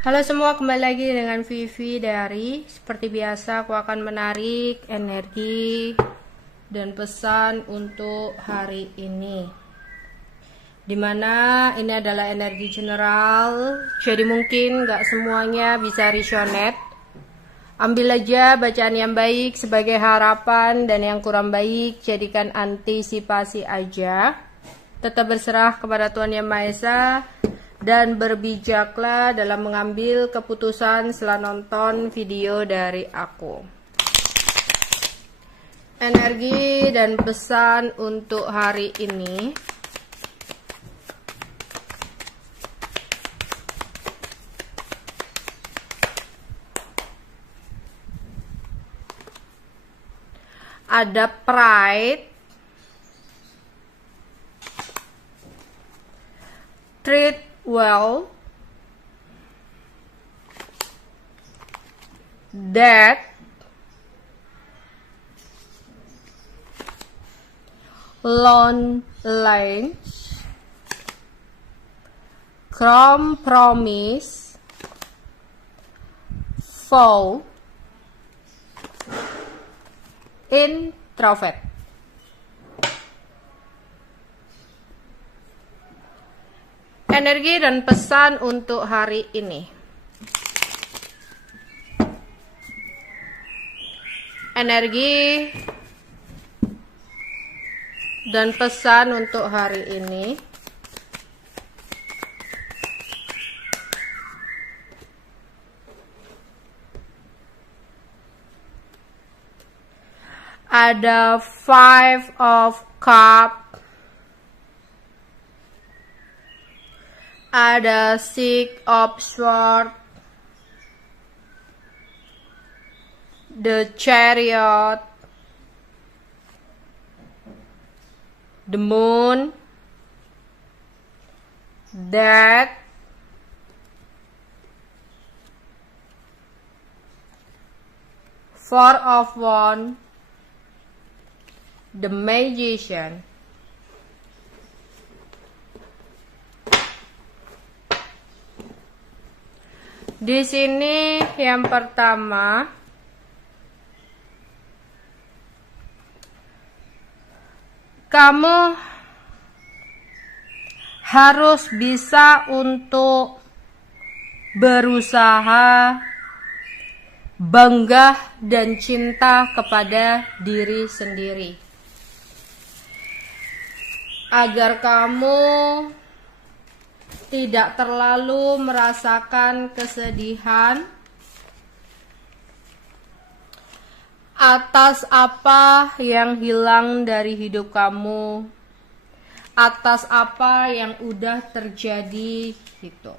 Halo semua, kembali lagi dengan Vivi dari. Seperti biasa, aku akan menarik energi dan pesan untuk hari ini. Dimana ini adalah energi general, jadi mungkin gak semuanya bisa resonate. Ambil aja bacaan yang baik sebagai harapan, dan yang kurang baik jadikan antisipasi aja. Tetap berserah kepada Tuhan Yang Maha Esa, dan berbijaklah dalam mengambil keputusan setelah nonton video dari aku. Energi dan pesan untuk hari ini. Ada pride, treat well, death, lonely, compromise, foe, introvert. Energi dan pesan untuk hari ini. Energi dan pesan untuk hari ini. Ada Five of Cups. Ada Six of Swords, the Chariot, the Moon, Death, Four of Wands, the Magician. Di sini yang pertama, kamu harus bisa untuk berusaha, bangga dan cinta kepada diri sendiri. Agar kamu tidak terlalu merasakan kesedihan atas apa yang hilang dari hidup kamu, atas apa yang udah terjadi gitu.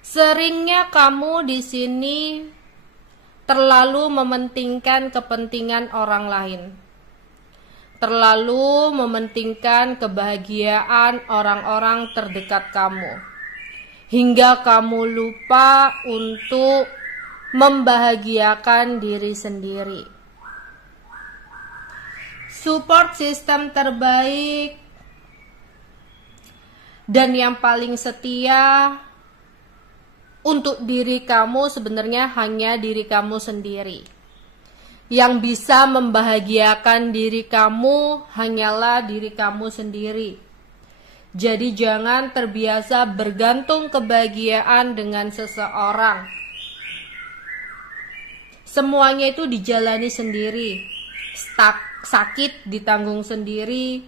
Seringnya kamu di sini terlalu mementingkan kepentingan orang lain. Terlalu mementingkan kebahagiaan orang-orang terdekat kamu, hingga kamu lupa untuk membahagiakan diri sendiri. Support system terbaik dan yang paling setia untuk diri kamu sebenarnya hanya diri kamu sendiri. Yang bisa membahagiakan diri kamu hanyalah diri kamu sendiri. Jadi jangan terbiasa bergantung kebahagiaan dengan seseorang. Semuanya itu dijalani sendiri. Sakit ditanggung sendiri.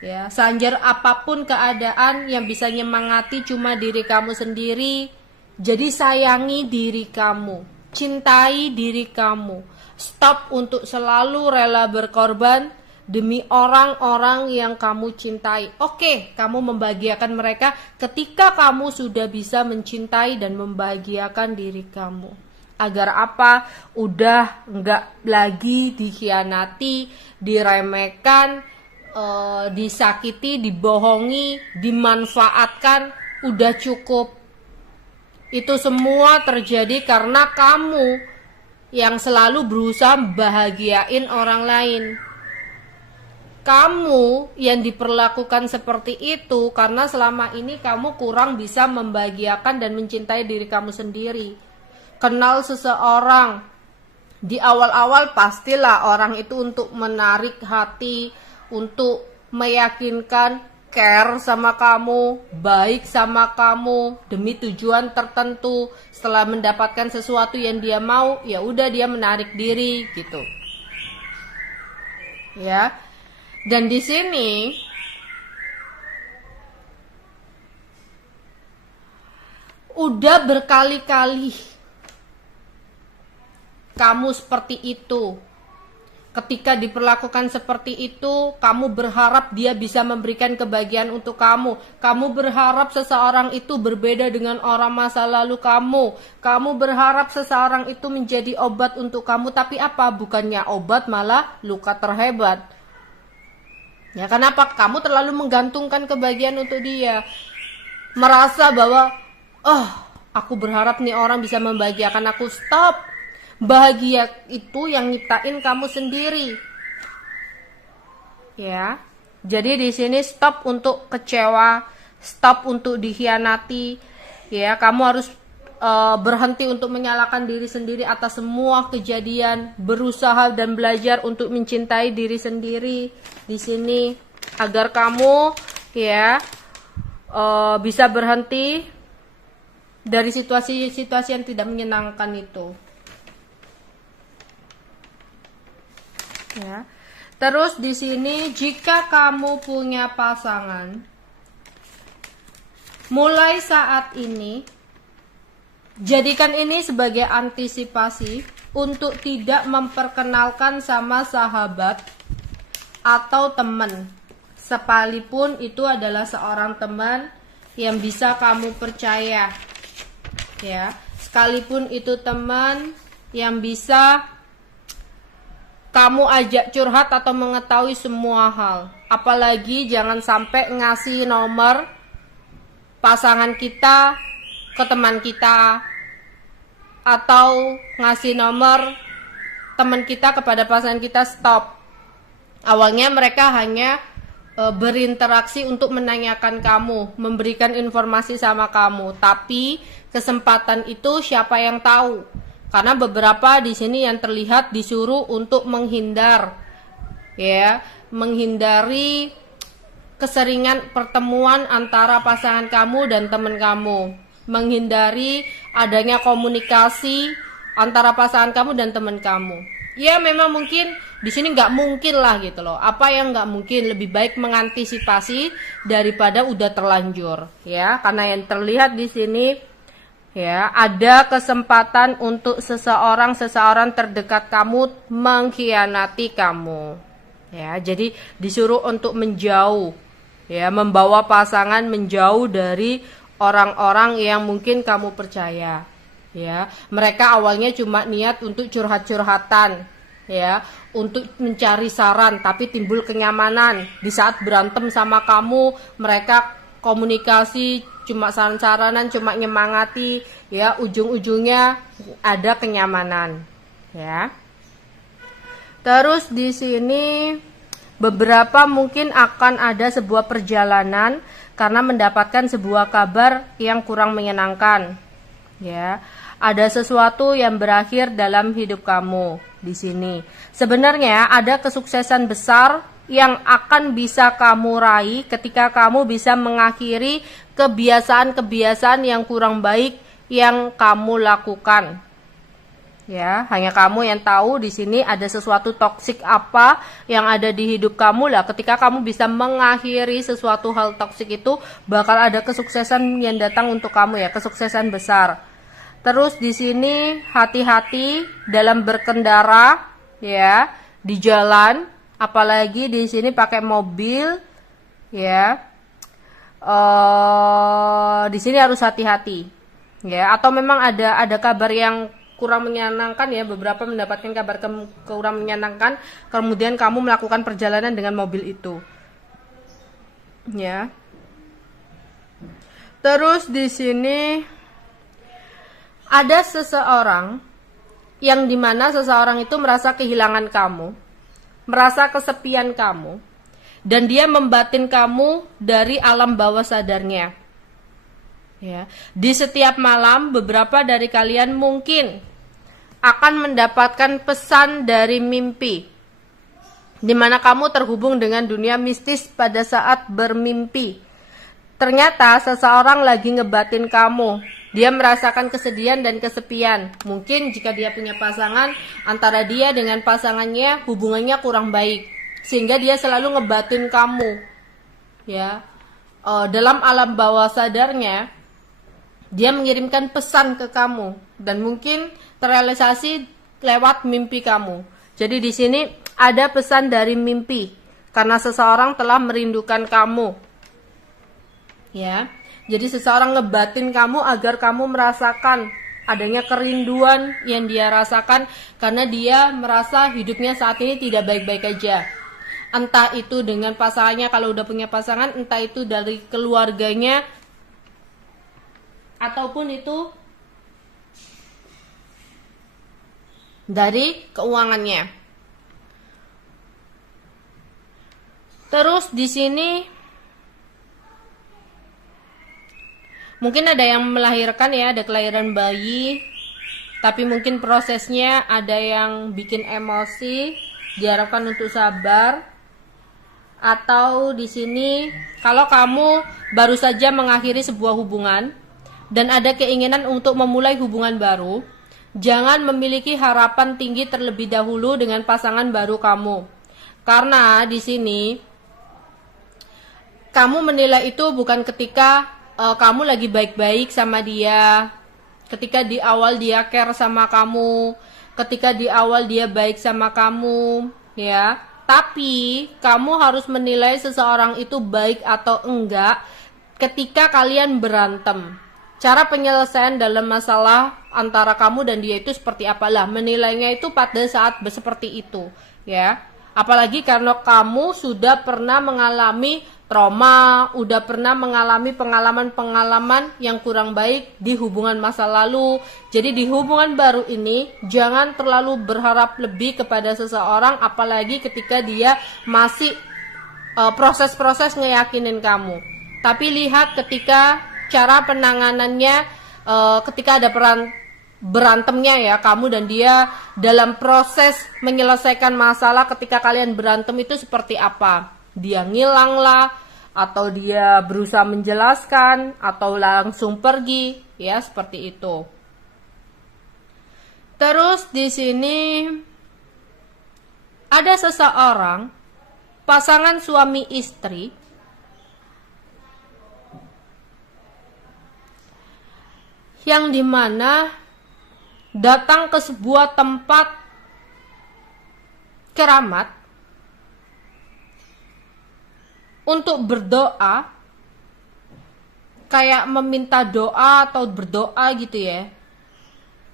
Ya, sanjar apapun keadaan, yang bisa nyemangati cuma diri kamu sendiri. Jadi sayangi diri kamu. Cintai diri kamu. Stop untuk selalu rela berkorban demi orang-orang yang kamu cintai. Oke, kamu membahagiakan mereka ketika kamu sudah bisa mencintai dan membahagiakan diri kamu. Agar apa? Udah nggak lagi dikhianati, diremehkan, disakiti, dibohongi, dimanfaatkan. Udah cukup. Itu semua terjadi karena kamu yang selalu berusaha bahagiain orang lain. kamu yang diperlakukan seperti itu karena selama ini kamu kurang bisa membahagiakan dan mencintai diri kamu sendiri. Kenal seseorang di awal-awal pastilah orang itu untuk menarik hati, untuk meyakinkan care sama kamu, baik sama kamu demi tujuan tertentu. Setelah mendapatkan sesuatu yang dia mau, ya udah dia menarik diri gitu. Ya. Dan di sini udah berkali-kali kamu seperti itu. Ketika diperlakukan seperti itu, kamu berharap dia bisa memberikan kebahagiaan untuk kamu. Kamu berharap seseorang itu berbeda dengan orang masa lalu kamu. Kamu berharap seseorang itu menjadi obat untuk kamu. Tapi apa? Bukannya obat, malah luka terhebat. Ya, kenapa? Kamu terlalu menggantungkan kebahagiaan untuk dia. Merasa bahwa, aku berharap nih orang bisa membahagiakan aku. Stop. Bahagia itu yang nyiptain kamu sendiri. Ya. Jadi di sini stop untuk kecewa, stop untuk dikhianati. Ya, kamu harus berhenti untuk menyalahkan diri sendiri atas semua kejadian, berusaha dan belajar untuk mencintai diri sendiri di sini agar kamu ya bisa berhenti dari situasi-situasi yang tidak menyenangkan itu. Ya. Terus di sini jika kamu punya pasangan, mulai saat ini jadikan ini sebagai antisipasi untuk tidak memperkenalkan sama sahabat atau teman, sekalipun itu adalah seorang teman yang bisa kamu percaya. Ya, sekalipun itu teman yang bisa kamu ajak curhat atau mengetahui semua hal. Apalagi jangan sampai ngasih nomor pasangan kita ke teman kita, atau ngasih nomor teman kita kepada pasangan kita. Stop. Awalnya mereka hanya berinteraksi untuk menanyakan kamu, memberikan informasi sama kamu, tapi kesempatan itu siapa yang tahu? Karena beberapa di sini yang terlihat disuruh untuk menghindar, ya, menghindari keseringan pertemuan antara pasangan kamu dan teman kamu, menghindari adanya komunikasi antara pasangan kamu dan teman kamu. Ya, memang mungkin di sini nggak mungkin lah gitu loh. Apa yang nggak mungkin? Lebih baik mengantisipasi daripada udah terlanjur, ya. Karena yang terlihat di sini, ya, ada kesempatan untuk seseorang terdekat kamu mengkhianati kamu. Ya, jadi disuruh untuk menjauh, ya, membawa pasangan menjauh dari orang-orang yang mungkin kamu percaya. Ya, mereka awalnya cuma niat untuk curhat-curhatan, ya, untuk mencari saran, tapi timbul kenyamanan. Di saat berantem sama kamu, mereka komunikasi cuma saran-saranan, cuma nyemangati, ya, ujung-ujungnya ada kenyamanan, ya. Terus di sini beberapa mungkin akan ada sebuah perjalanan karena mendapatkan sebuah kabar yang kurang menyenangkan, ya. Ada sesuatu yang berakhir dalam hidup kamu di sini. Sebenarnya ada kesuksesan besar yang akan bisa kamu raih ketika kamu bisa mengakhiri kebiasaan-kebiasaan yang kurang baik yang kamu lakukan. Ya, hanya kamu yang tahu di sini ada sesuatu toksik apa yang ada di hidup kamu lah. Ketika kamu bisa mengakhiri sesuatu hal toksik itu, bakal ada kesuksesan yang datang untuk kamu, ya, kesuksesan besar. Terus di sini hati-hati dalam berkendara, ya, di jalan, apalagi di sini pakai mobil, ya. Di sini harus hati-hati, ya. Atau memang ada kabar yang kurang menyenangkan, ya, beberapa mendapatkan kabar kurang menyenangkan, kemudian kamu melakukan perjalanan dengan mobil itu, ya. Terus di sini ada seseorang yang dimana seseorang itu merasa kehilangan kamu, merasa kesepian kamu, dan dia membatin kamu dari alam bawah sadarnya. Ya, di setiap malam beberapa dari kalian mungkin akan mendapatkan pesan dari mimpi, di mana kamu terhubung dengan dunia mistis pada saat bermimpi. Ternyata seseorang lagi ngebatin kamu. Dia merasakan kesedihan dan kesepian. Mungkin jika dia punya pasangan, antara dia dengan pasangannya hubungannya kurang baik, sehingga dia selalu ngebatin kamu. Ya, dalam alam bawah sadarnya, dia mengirimkan pesan ke kamu dan mungkin terrealisasi lewat mimpi kamu. Jadi di sini ada pesan dari mimpi karena seseorang telah merindukan kamu. Ya. Jadi seseorang ngebatin kamu agar kamu merasakan adanya kerinduan yang dia rasakan karena dia merasa hidupnya saat ini tidak baik-baik aja. Entah itu dengan pasangannya kalau udah punya pasangan, entah itu dari keluarganya, ataupun itu dari keuangannya. Terus di sini mungkin ada yang melahirkan ya, ada kelahiran bayi, tapi mungkin prosesnya ada yang bikin emosi, diharapkan untuk sabar. Atau di sini kalau kamu baru saja mengakhiri sebuah hubungan dan ada keinginan untuk memulai hubungan baru, jangan memiliki harapan tinggi terlebih dahulu dengan pasangan baru kamu. Karena di sini kamu menilai itu bukan ketika kamu lagi baik-baik sama dia, ketika di awal dia care sama kamu, ketika di awal dia baik sama kamu, ya. Tapi kamu harus menilai seseorang itu baik atau enggak ketika kalian berantem. Cara penyelesaian dalam masalah antara kamu dan dia itu seperti apalah, menilainya itu pada saat seperti itu, ya. Apalagi karena kamu sudah pernah mengalami trauma, udah pernah mengalami pengalaman-pengalaman yang kurang baik di hubungan masa lalu. Jadi di hubungan baru ini jangan terlalu berharap lebih kepada seseorang, apalagi ketika dia masih proses-proses ngeyakinin kamu. Tapi lihat ketika cara penanganannya, ketika ada berantemnya ya, kamu dan dia dalam proses menyelesaikan masalah ketika kalian berantem itu seperti apa. Dia ngilang lah, atau dia berusaha menjelaskan, atau langsung pergi, ya seperti itu. Terus di sini ada seseorang pasangan suami istri yang dimana datang ke sebuah tempat keramat untuk berdoa, kayak meminta doa atau berdoa gitu ya,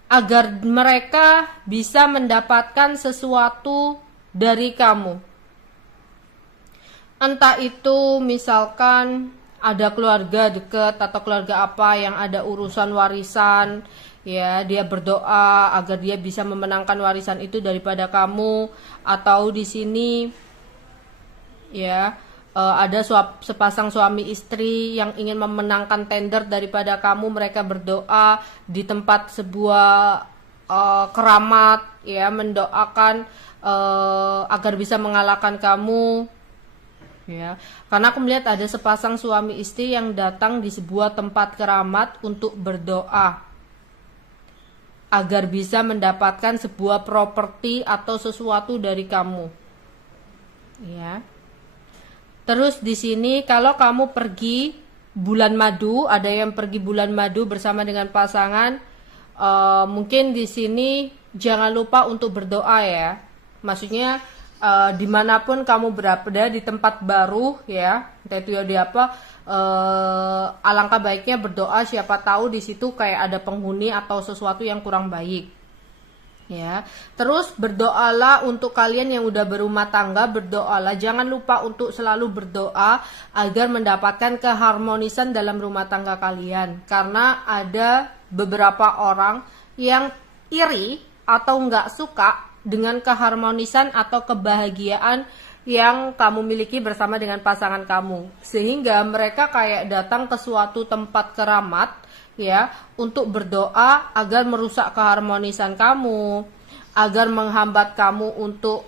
agar mereka bisa mendapatkan sesuatu dari kamu. Entah itu misalkan ada keluarga dekat atau keluarga apa yang ada urusan warisan, ya dia berdoa agar dia bisa memenangkan warisan itu daripada kamu. Atau di sini ya ada sepasang suami istri yang ingin memenangkan tender daripada kamu, mereka berdoa di tempat sebuah keramat, ya mendoakan agar bisa mengalahkan kamu, ya. Karena aku melihat ada sepasang suami istri yang datang di sebuah tempat keramat untuk berdoa agar bisa mendapatkan sebuah properti atau sesuatu dari kamu, ya. Terus di sini kalau kamu pergi bulan madu, ada yang pergi bulan madu bersama dengan pasangan, mungkin di sini jangan lupa untuk berdoa ya. Maksudnya dimanapun kamu berada di tempat baru ya, entah itu ya di apa, alangkah baiknya berdoa, siapa tahu di situ kayak ada penghuni atau sesuatu yang kurang baik. Ya, terus berdoalah untuk kalian yang udah berumah tangga, berdoalah, jangan lupa untuk selalu berdoa agar mendapatkan keharmonisan dalam rumah tangga kalian. Karena ada beberapa orang yang iri atau nggak suka dengan keharmonisan atau kebahagiaan yang kamu miliki bersama dengan pasangan kamu, sehingga mereka kayak datang ke suatu tempat keramat ya untuk berdoa agar merusak keharmonisan kamu, agar menghambat kamu untuk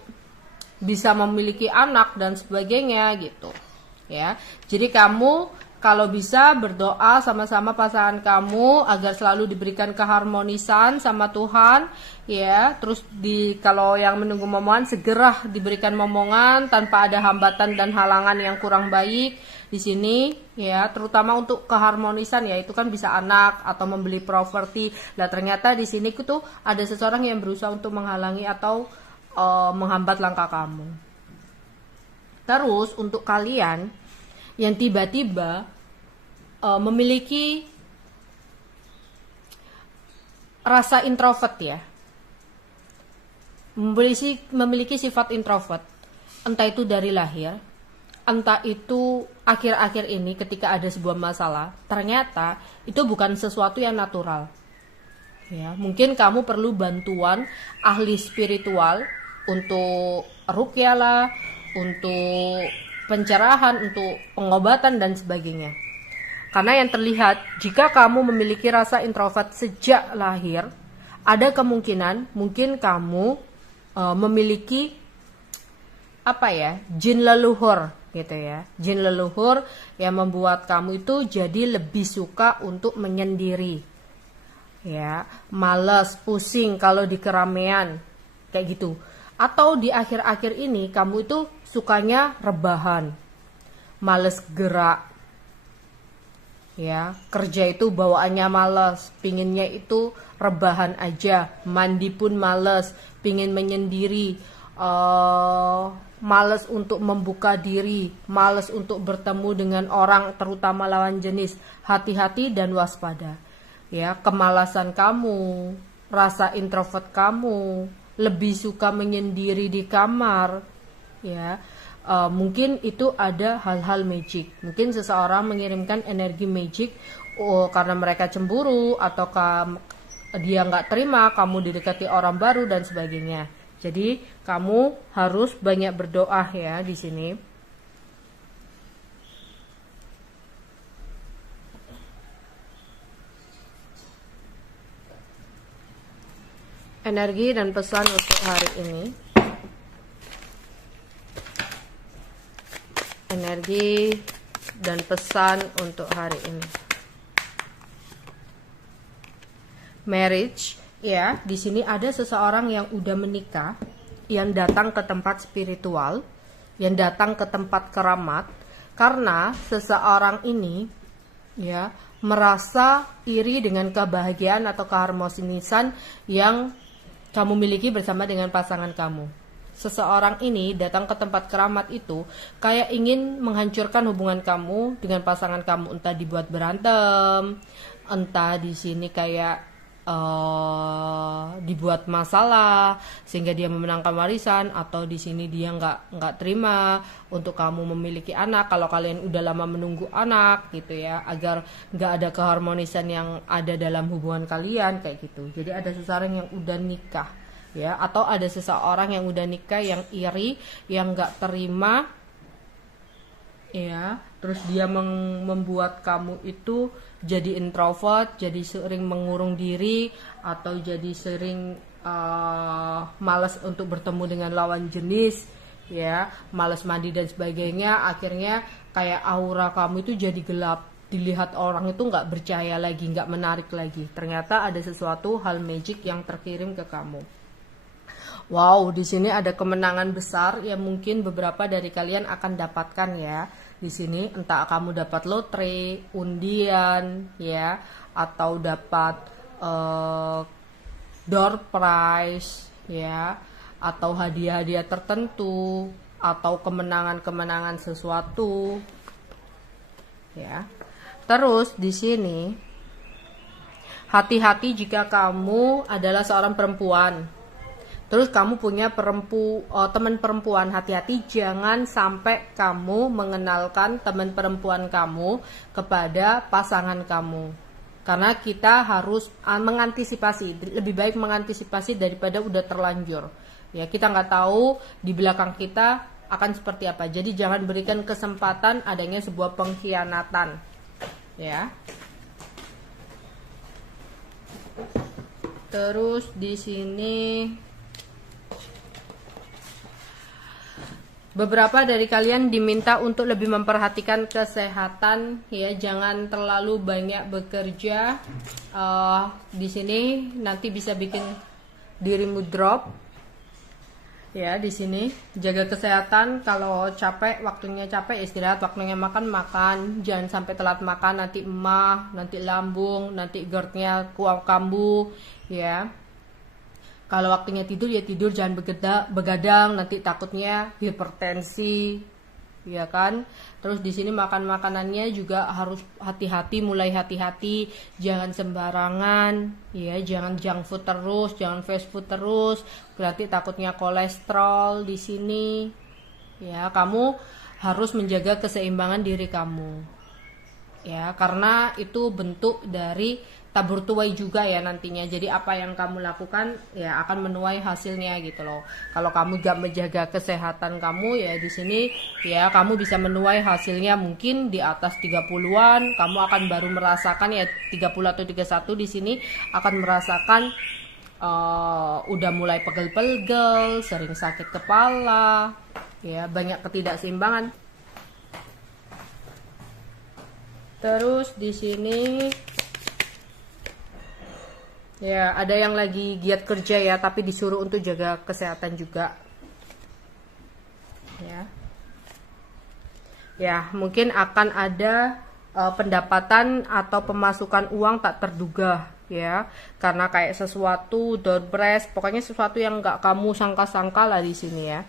bisa memiliki anak dan sebagainya gitu ya. Jadi kamu kalau bisa berdoa sama-sama pasangan kamu agar selalu diberikan keharmonisan sama Tuhan ya. Terus kalau yang menunggu momongan segera diberikan momongan tanpa ada hambatan dan halangan yang kurang baik di sini ya, terutama untuk keharmonisan ya, itu kan bisa anak atau membeli properti. Nah, ternyata di sini tuh ada seseorang yang berusaha untuk menghalangi atau menghambat langkah kamu. Terus untuk kalian yang tiba-tiba memiliki rasa introvert ya, memiliki sifat introvert, entah itu dari lahir, entah itu akhir-akhir ini ketika ada sebuah masalah, ternyata itu bukan sesuatu yang natural ya. Mungkin kamu perlu bantuan ahli spiritual untuk ruqyah lah, untuk pencerahan, untuk pengobatan dan sebagainya. Karena yang terlihat, jika kamu memiliki rasa introvert sejak lahir, ada kemungkinan mungkin kamu memiliki jin leluhur gitu ya. Jin leluhur yang membuat kamu itu jadi lebih suka untuk menyendiri. Ya, malas, pusing kalau di keramaian kayak gitu. Atau di akhir-akhir ini kamu itu sukanya rebahan, males gerak ya, kerja itu bawaannya males, pinginnya itu rebahan aja, mandi pun males, pingin menyendiri, males untuk membuka diri, males untuk bertemu dengan orang, terutama lawan jenis. Hati-hati dan waspada ya. Kemalasan kamu, rasa introvert kamu, lebih suka menyendiri di kamar ya, mungkin itu ada hal-hal magic. Mungkin seseorang mengirimkan energi magic karena mereka cemburu, atau dia nggak terima kamu didekati orang baru dan sebagainya. Jadi kamu harus banyak berdoa ya di sini. Energi dan pesan untuk hari ini. Energi dan pesan untuk hari ini. Marriage, ya, di sini ada seseorang yang udah menikah, yang datang ke tempat spiritual, yang datang ke tempat keramat, karena seseorang ini, ya, merasa iri dengan kebahagiaan atau keharmonisan yang kamu miliki bersama dengan pasangan kamu. Seseorang ini datang ke tempat keramat itu kayak ingin menghancurkan hubungan kamu dengan pasangan kamu, entah dibuat berantem, entah di sini kayak dibuat masalah sehingga dia memenangkan warisan, atau di sini dia nggak terima untuk kamu memiliki anak kalau kalian udah lama menunggu anak gitu ya, agar nggak ada keharmonisan yang ada dalam hubungan kalian kayak gitu. Jadi ada seseorang yang udah nikah ya, atau ada seseorang yang udah nikah yang iri, yang nggak terima ya, terus dia membuat kamu itu jadi introvert, jadi sering mengurung diri, atau jadi sering malas untuk bertemu dengan lawan jenis ya, malas mandi dan sebagainya. Akhirnya kayak aura kamu itu jadi gelap, dilihat orang itu nggak bercahaya lagi, nggak menarik lagi. Ternyata ada sesuatu hal magic yang terkirim ke kamu. Wow, di sini ada kemenangan besar yang mungkin beberapa dari kalian akan dapatkan ya. Di sini entah kamu dapat lotre, undian ya, atau dapat door prize ya, atau hadiah-hadiah tertentu, atau kemenangan-kemenangan sesuatu ya. Terus di sini hati-hati jika kamu adalah seorang perempuan. Terus kamu punya teman perempuan, hati-hati jangan sampai kamu mengenalkan teman perempuan kamu kepada pasangan kamu. Karena kita harus mengantisipasi, lebih baik mengantisipasi daripada udah terlanjur. Ya, kita nggak tahu di belakang kita akan seperti apa. Jadi jangan berikan kesempatan adanya sebuah pengkhianatan, ya. Terus di sini beberapa dari kalian diminta untuk lebih memperhatikan kesehatan, ya, jangan terlalu banyak bekerja. Di sini nanti bisa bikin dirimu drop. Ya, di sini jaga kesehatan. Kalau capek, waktunya capek istirahat, waktunya makan makan. Jangan sampai telat makan, nanti emah, nanti lambung, nanti GERD-nya kambuh, ya. Kalau waktunya tidur ya tidur, jangan begadang, nanti takutnya hipertensi, ya kan. Terus di sini makan makanannya juga harus hati-hati, mulai hati-hati, jangan sembarangan, ya, jangan junk food terus, jangan fast food terus, berarti takutnya kolesterol di sini. Ya, kamu harus menjaga keseimbangan diri kamu. Ya, karena itu bentuk dari tabur tuai juga ya nantinya. Jadi apa yang kamu lakukan ya akan menuai hasilnya gitu loh. Kalau kamu gak menjaga kesehatan kamu ya di sini ya kamu bisa menuai hasilnya mungkin di atas 30-an. Kamu akan baru merasakan ya 30 atau 31 di sini akan merasakan udah mulai pegel-pegel, sering sakit kepala, ya banyak ketidakseimbangan. Terus di sini ya ada yang lagi giat kerja ya, tapi disuruh untuk jaga kesehatan juga. Ya, mungkin akan ada pendapatan atau pemasukan uang tak terduga ya, karena kayak sesuatu door prize, pokoknya sesuatu yang nggak kamu sangka-sangka lah di sini ya.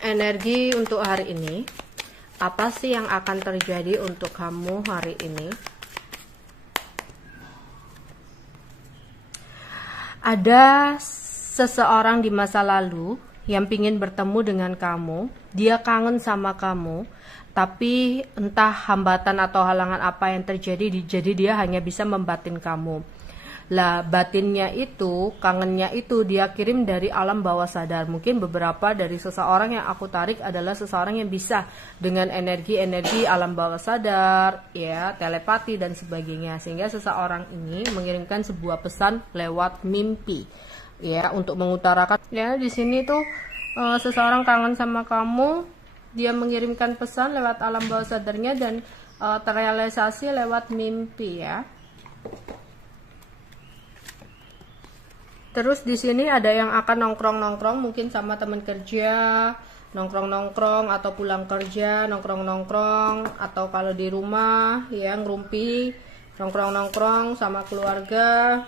Energi untuk hari ini, apa sih yang akan terjadi untuk kamu hari ini? Ada seseorang di masa lalu yang ingin bertemu dengan kamu. Dia kangen sama kamu, tapi entah hambatan atau halangan apa yang terjadi, jadi dia hanya bisa membatin kamu. Lah, batinnya itu, kangennya itu dia kirim dari alam bawah sadar. Mungkin beberapa dari seseorang yang aku tarik adalah seseorang yang bisa dengan energi-energi alam bawah sadar, ya, telepati dan sebagainya. Sehingga seseorang ini mengirimkan sebuah pesan lewat mimpi, ya, untuk mengutarakan. Ya, di sini tuh seseorang kangen sama kamu, dia mengirimkan pesan lewat alam bawah sadarnya dan terrealisasi lewat mimpi ya. Terus di sini ada yang akan nongkrong-nongkrong mungkin sama teman kerja, nongkrong-nongkrong atau pulang kerja, nongkrong-nongkrong atau kalau di rumah ya ngerumpi, nongkrong-nongkrong sama keluarga.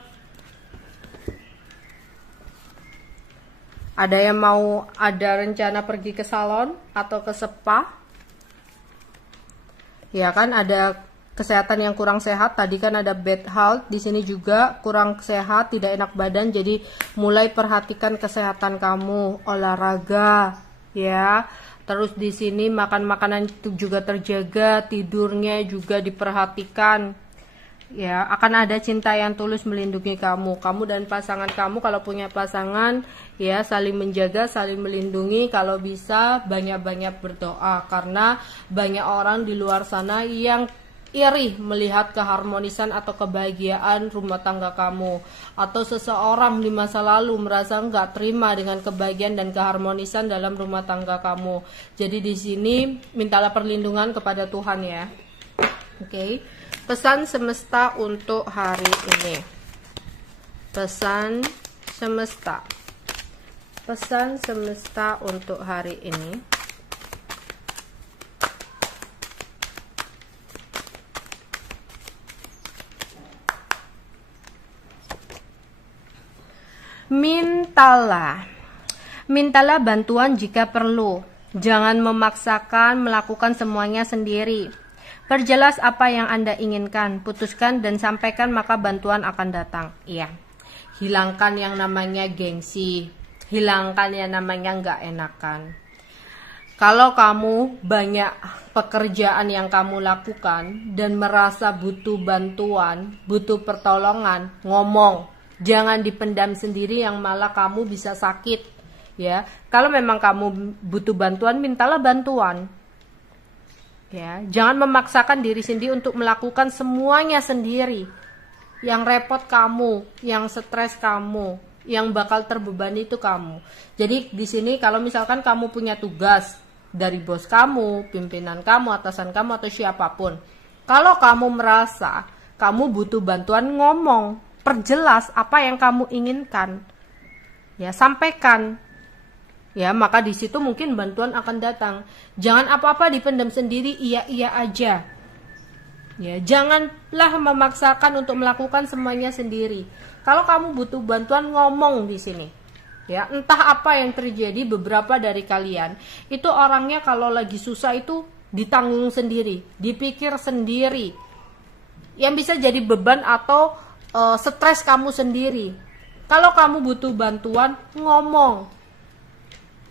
Ada yang mau ada rencana pergi ke salon atau ke spa. Ya kan ada kesehatan yang kurang sehat, tadi kan ada bad health, di sini juga kurang sehat, tidak enak badan, jadi mulai perhatikan kesehatan kamu, olahraga, ya. Terus di sini makan makanan itu juga terjaga, tidurnya juga diperhatikan, ya. Akan ada cinta yang tulus melindungi kamu, kamu dan pasangan kamu kalau punya pasangan, ya saling menjaga, saling melindungi, kalau bisa banyak-banyak berdoa karena banyak orang di luar sana yang iri melihat keharmonisan atau kebahagiaan rumah tangga kamu, atau seseorang di masa lalu merasa nggak terima dengan kebahagiaan dan keharmonisan dalam rumah tangga kamu. Jadi di sini mintalah perlindungan kepada Tuhan ya. Oke. Pesan semesta untuk hari ini. Pesan semesta. Pesan semesta untuk hari ini. Mintalah bantuan jika perlu. Jangan memaksakan melakukan semuanya sendiri. Perjelas apa yang Anda inginkan, putuskan dan sampaikan, maka bantuan akan datang. Iya. Hilangkan yang namanya gengsi, hilangkan yang namanya nggak enakan. Kalau kamu banyak pekerjaan yang kamu lakukan dan merasa butuh bantuan, butuh pertolongan, ngomong. Jangan dipendam sendiri yang malah kamu bisa sakit. Ya, kalau memang kamu butuh bantuan, mintalah bantuan. Ya, jangan memaksakan diri sendiri untuk melakukan semuanya sendiri. Yang repot kamu, yang stres kamu, yang bakal terbebani itu kamu. Jadi di sini kalau misalkan kamu punya tugas dari bos kamu, pimpinan kamu, atasan kamu atau siapapun, kalau kamu merasa kamu butuh bantuan, ngomong, perjelas apa yang kamu inginkan, ya sampaikan, ya maka di situ mungkin bantuan akan datang. Jangan apa-apa dipendam sendiri, iya aja, ya janganlah memaksakan untuk melakukan semuanya sendiri. Kalau kamu butuh bantuan, ngomong di sini, ya entah apa yang terjadi. Beberapa dari kalian itu orangnya kalau lagi susah itu ditanggung sendiri, dipikir sendiri, yang bisa jadi beban atau stres kamu sendiri. Kalau kamu butuh bantuan, ngomong.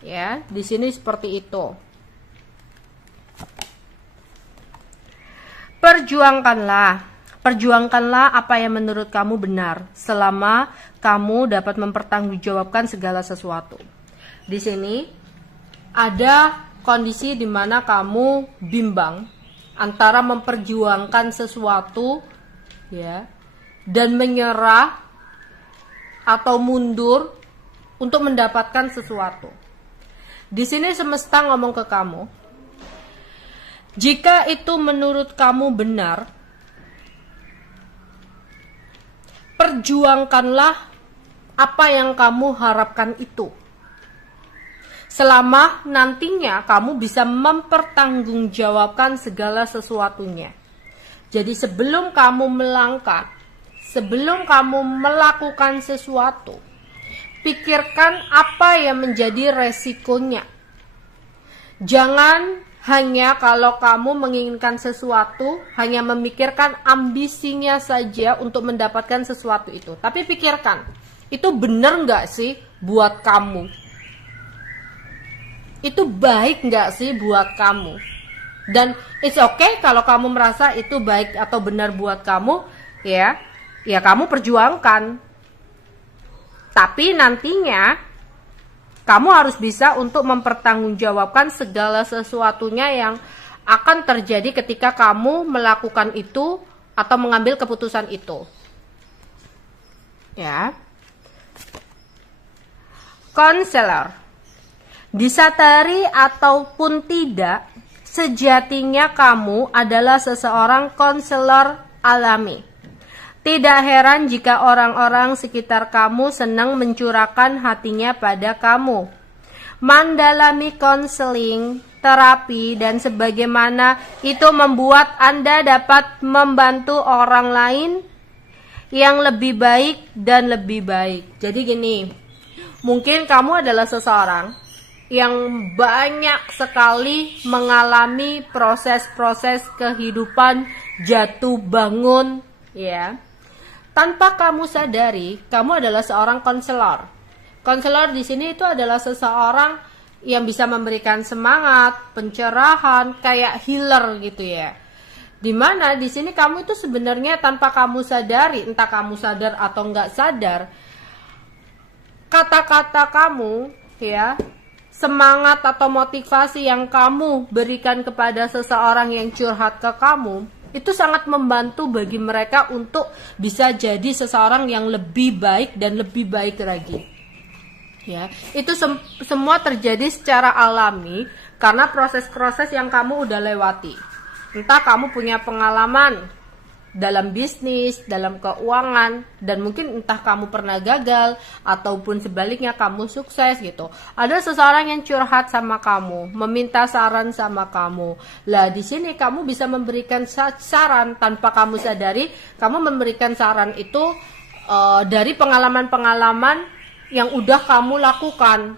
Ya, di sini seperti itu. Perjuangkanlah apa yang menurut kamu benar, selama kamu dapat mempertanggungjawabkan segala sesuatu. Di sini ada kondisi di mana kamu bimbang antara memperjuangkan sesuatu, ya, dan menyerah atau mundur untuk mendapatkan sesuatu. Di sini semesta ngomong ke kamu, jika itu menurut kamu benar, perjuangkanlah apa yang kamu harapkan itu. Selama nantinya kamu bisa mempertanggungjawabkan segala sesuatunya. Jadi sebelum kamu melangkah, sebelum kamu melakukan sesuatu, pikirkan apa yang menjadi resikonya. Jangan hanya kalau kamu menginginkan sesuatu, hanya memikirkan ambisinya saja untuk mendapatkan sesuatu itu. Tapi pikirkan, itu benar nggak sih buat kamu? Itu baik nggak sih buat kamu? Dan it's okay kalau kamu merasa itu baik atau benar buat kamu, ya kamu perjuangkan. Tapi nantinya kamu harus bisa untuk mempertanggungjawabkan segala sesuatunya yang akan terjadi ketika kamu melakukan itu atau mengambil keputusan itu. Ya. Konselor. Disadari ataupun tidak, sejatinya kamu adalah seseorang konselor alami. Tidak heran jika orang-orang sekitar kamu senang mencurahkan hatinya pada kamu. Mendalami konseling, terapi, dan sebagaimana itu membuat Anda dapat membantu orang lain yang lebih baik dan lebih baik. Jadi gini, mungkin kamu adalah seseorang yang banyak sekali mengalami proses-proses kehidupan jatuh bangun, ya. Tanpa kamu sadari, kamu adalah seorang konselor. Konselor di sini itu adalah seseorang yang bisa memberikan semangat, pencerahan, kayak healer gitu ya. Dimana di sini kamu itu sebenarnya tanpa kamu sadari, entah kamu sadar atau nggak sadar, kata-kata kamu, ya, semangat atau motivasi yang kamu berikan kepada seseorang yang curhat ke kamu, itu sangat membantu bagi mereka untuk bisa jadi seseorang yang lebih baik dan lebih baik lagi. Ya, itu semua terjadi secara alami karena proses-proses yang kamu udah lewati. Entah kamu punya pengalaman dalam bisnis, dalam keuangan, dan mungkin entah kamu pernah gagal ataupun sebaliknya kamu sukses gitu. Ada seseorang yang curhat sama kamu, meminta saran sama kamu. Lah di sini kamu bisa memberikan saran tanpa kamu sadari. Kamu memberikan saran itu dari pengalaman-pengalaman yang udah kamu lakukan.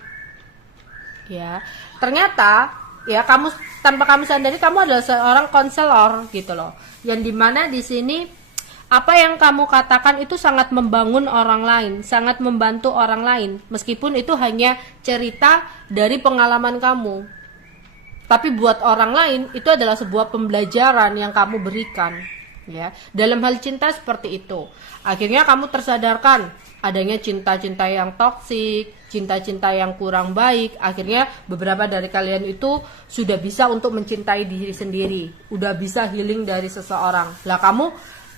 Ya, ternyata ya kamu tanpa kamu sadari kamu adalah seorang konselor gitu loh. Yang dimana di sini apa yang kamu katakan itu sangat membangun orang lain, sangat membantu orang lain, meskipun itu hanya cerita dari pengalaman kamu. Tapi buat orang lain itu adalah sebuah pembelajaran yang kamu berikan. Ya, dalam hal cinta seperti itu. Akhirnya kamu tersadarkan adanya cinta-cinta yang toksik, cinta-cinta yang kurang baik. Akhirnya beberapa dari kalian itu sudah bisa untuk mencintai diri sendiri, udah bisa healing dari seseorang. Lah kamu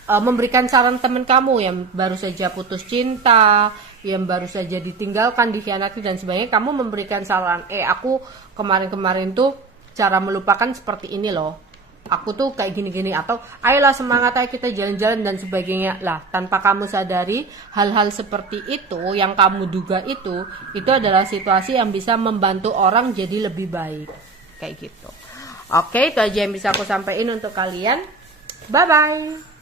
memberikan saran teman kamu yang baru saja putus cinta, yang baru saja ditinggalkan, dikhianati dan sebagainya, kamu memberikan saran, aku kemarin-kemarin tuh cara melupakan seperti ini loh, aku tuh kayak gini-gini, atau ayolah semangat aja kita jalan-jalan dan sebagainya. Lah tanpa kamu sadari, hal-hal seperti itu yang kamu duga itu adalah situasi yang bisa membantu orang jadi lebih baik, kayak gitu. Oke, itu aja yang bisa aku sampaikan untuk kalian. Bye bye.